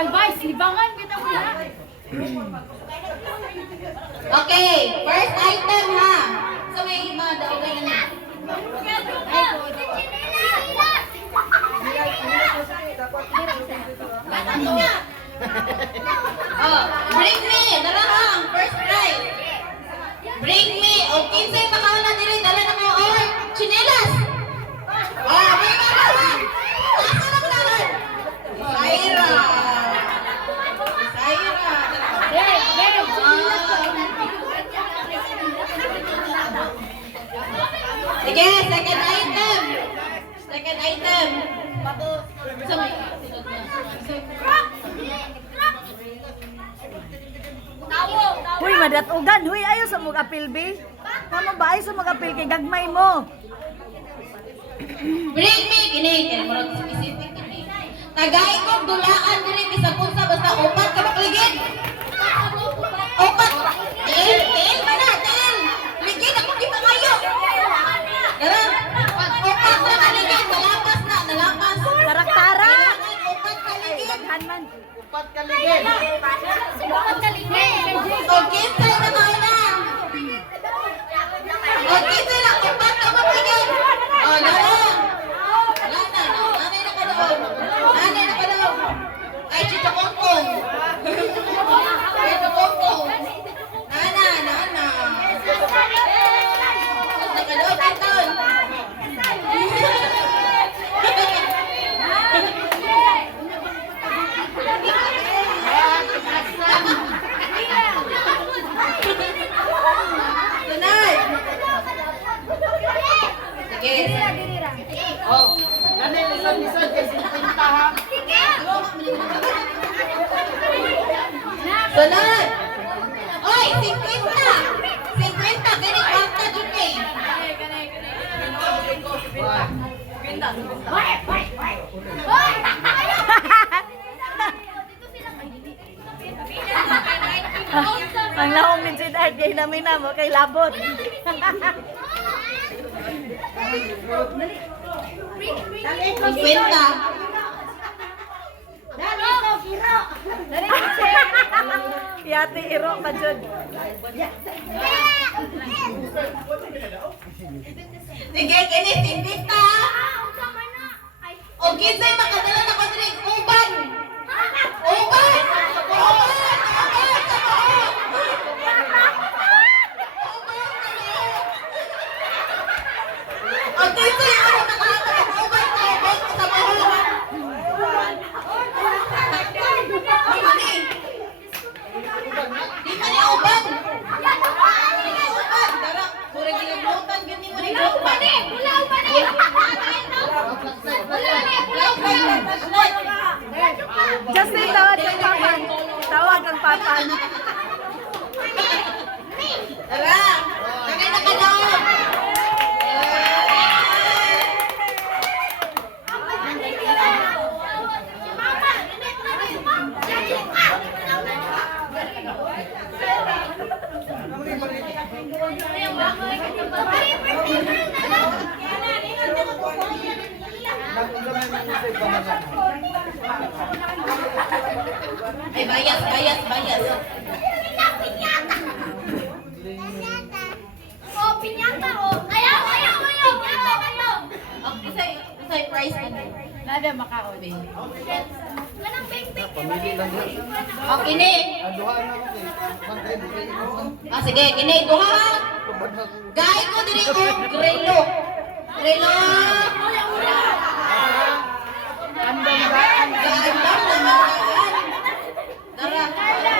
Kalbay, libangan kita mo na. Okay, first item ha. So may mga daugay na. Oh, bring me, darahang, first prize. Bring me, o kinsay makauna diri dala na mo or chinelas. Oh, may darahang. Asa na darahang? Saira. Saira. Sige, second item. Second item. Huy, madatugan. Huy, ayaw sa mga pilbi. Tama ba? Ayaw sa mga pilbi. Gagmay mo. Bring me, kini. Kaya mo rin specific kini. Tagay kong dulaan diri bisag unsa basta upat ka makligid. Upat. Til mana, til. Ligid ako di pangayo. Dara. Upat na kaligid, nalapas na, nalapas. Taraktara. Upat kaligid. Daghan man. Upat kaligid. Upat kaligid. O kinsay na kauna. O kinsay na upat ka makligid. O dara. Nanay na ka daw. Nanay na ka daw. Ay, Chicho Kongkong. Chicho Kongkong. Nana, nana. Nasa ka daw, Pinton. Tunay. Sige. Oh. Nanay, lisan-lisan kay Sintinta ha. Sunod! Oy, 50! 50! Ganit kwarta dun eh! Ang lahong min si Dad, kay namin na mo, kay labot. 50! Yati iro ka dyan. Sige, kini 50! O kinsay makadala na ko diri uban! Uban! Uban! O kinsay ano nakahata ng uban na uban ko sa buhok! Di mani! Di mani uban! Di mani uban! Tara, pura ginaglutan gani mo ni uban! Justin, tawag kang papan. Tawag kang papan. Tara! Tagay na ka daw! Ay, bayas, bayas, bayas. Oh, piñata oh. Ayaw. Usay price ka din. Nada makaon. Manang beng-beng. O, kini. Aduha na ako kay Pantay bukay ko. Sige, kini. Duha. Gay ko diri o grelo. Grelo. Andam ba? Gaandam na makaan. Dara. Dara.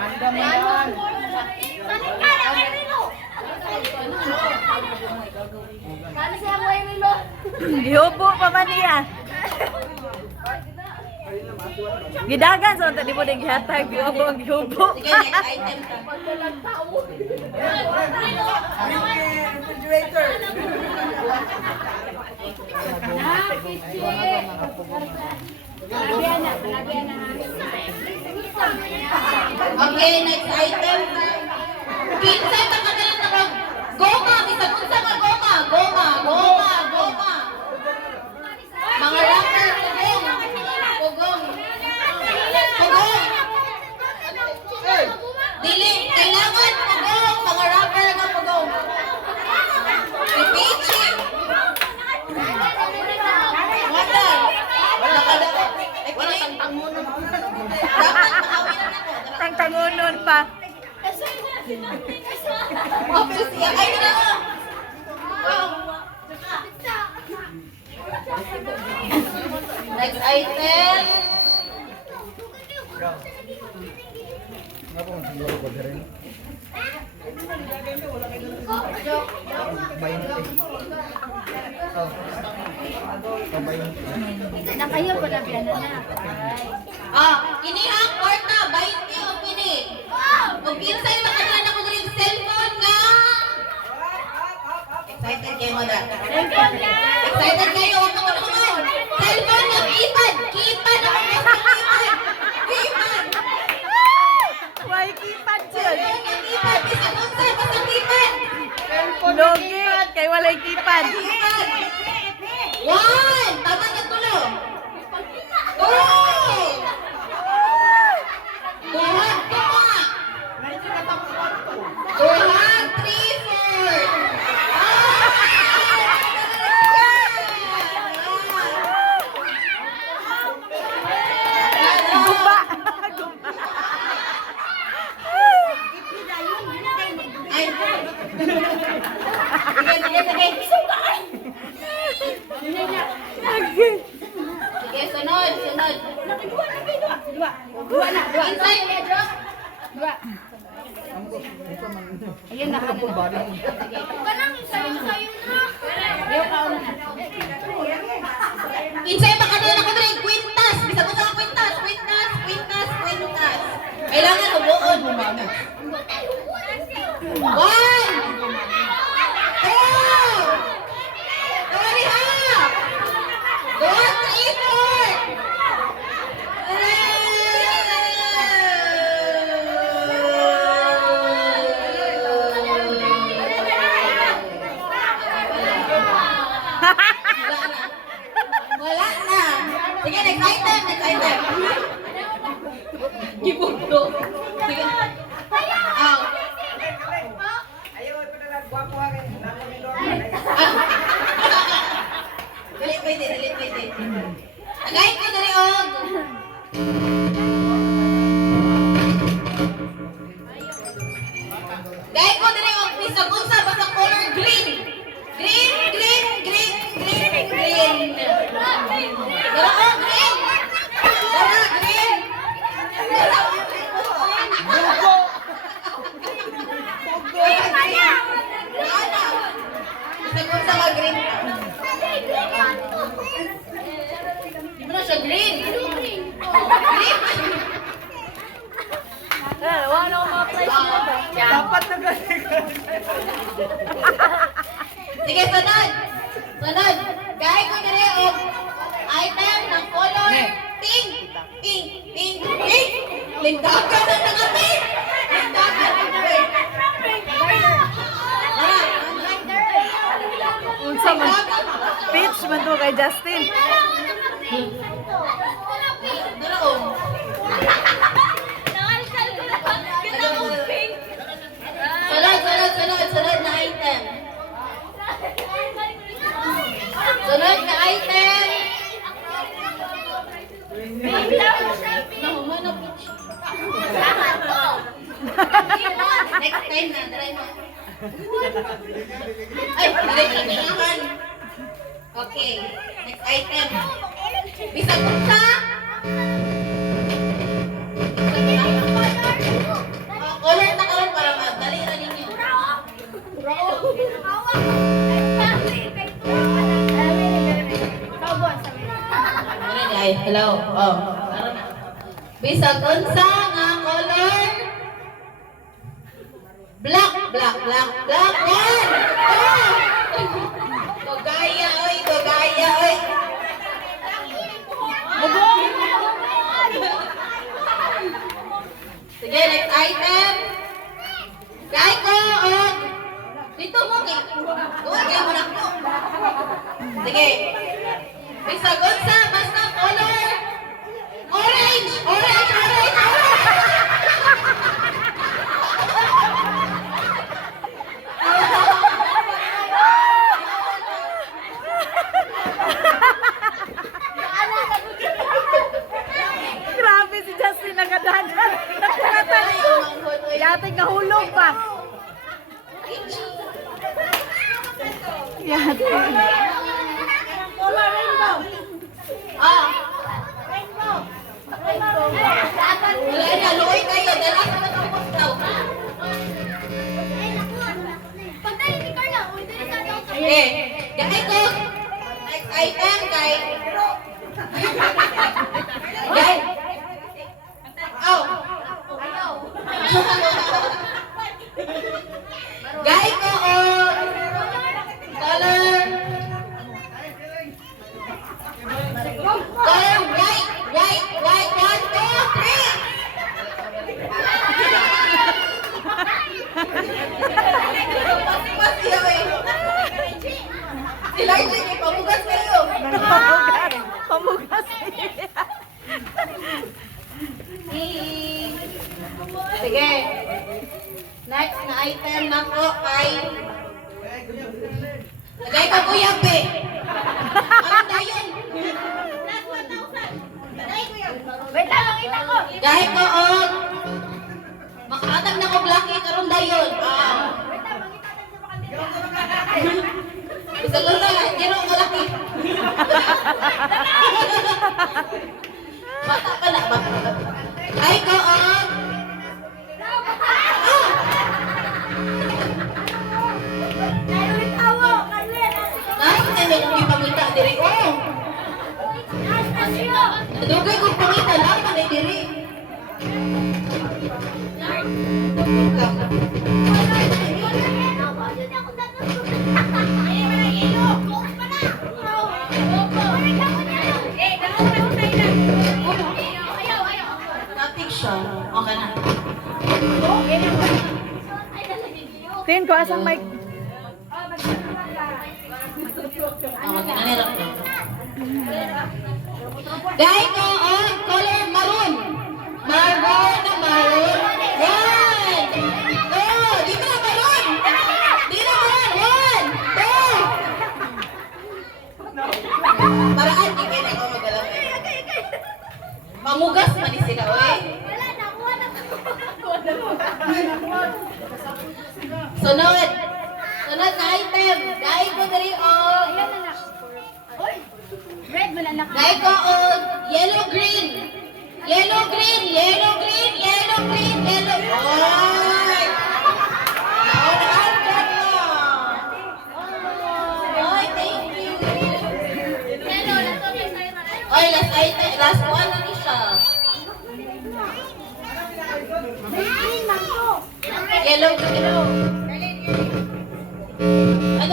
Andam yan. Gihubo pa man niya. Gidagan sa tadi mo ding gihatag gihubo ang gihubo. Sige, next item ka. Refrigerator. Okay, next item. Kinsay makadalan na ko. Goma, bisag unsa nga goma. Goma. Mga rapper. pa. Apil siya. Ay, na ako. Next item. Nga po, siguro ko rin. 20. Oh. 20. Nakayo ko na biyan na. Ini ang kwarta, 20 o pini. O pinsay makakuan ako diri cellphone nga. Excited kayo mo da. Cellphone yan! Excited kayo ako naman. Cellphone nga keypad, keypad ako keypad. Keypad. Why keypad dyan? Keypad, isa kung sa basta keypad. Logi, kay walay keypad. Keypad. 1, tama na tulo. 2. Buhat ko nga. 2, 3, 4. Guba. Ay. Sige, sunod. Dua na. Inside. Dua. Ayun na. Full body. Kanang sayo na. Ayaw ka na. Inside baka doon ako drin. Quintas. Bisa ko sa quintas. Kailangan ubuon. 1. 2. Sorry ha. 2, 3, 4. Wala na. Sige, next item. Gibuto. Sige. Aw. Dili pwede. Again ko dali og. Gay ko dali og bisag unsa basta color green. Green. Dara og green. Bisag unsa ka green. Di mo na siya green. Wala ko ma-place mo ba? Dapat na ganyan. Sige, sunod. Gaya ko dire og item ng color pink. Lindagan na nga pink. Unsa man? Peach man to kay Justin. Sunod na item. Next time na, try mo. Ay, naman. Okay, next item. Bisa punta. Color na color para madali na ninyo. Hello. Bisa unsa nga color? Black. Yan. Gogaya oy. Sige, next item. Gay ko og dito mo kay. Gogay mo na ko. Sige. Bisag unsa basta color. Orange. item kay Gay. Oh. Gay ko color white, white, white. 1, 2, 3. Sila yung pamugas kayo. Pamugas. Sige. Next na item na po ay lagay ko kuya pe. Ano na yun? Wait lang, makita ko. Dahil ko makaatag na ko laki karon dayon. Bisa lang na, giro ko laki. Bata pa na, bata. Ay ko may ipamita diri dugay ko pamita lang man diri. Natik siya. Okay na. Tin ko asang mic. Dahil ko color maroon. Maroon na maroon. 1, 2. Di ba na maroon? Di na maroon. 1, 2. Paraan, di kayo na ako magalaw. Mamugas man ni sila, oy. Sunod. Sunod na item. Dahil ko diri Red mo na dahil ko yellow green. Yellow green, yellow green, yellow green, yellow. Oy! Naunahan ka na. Oy, thank you. Oy, last item, last one na ni siya. Yellow green. Ay,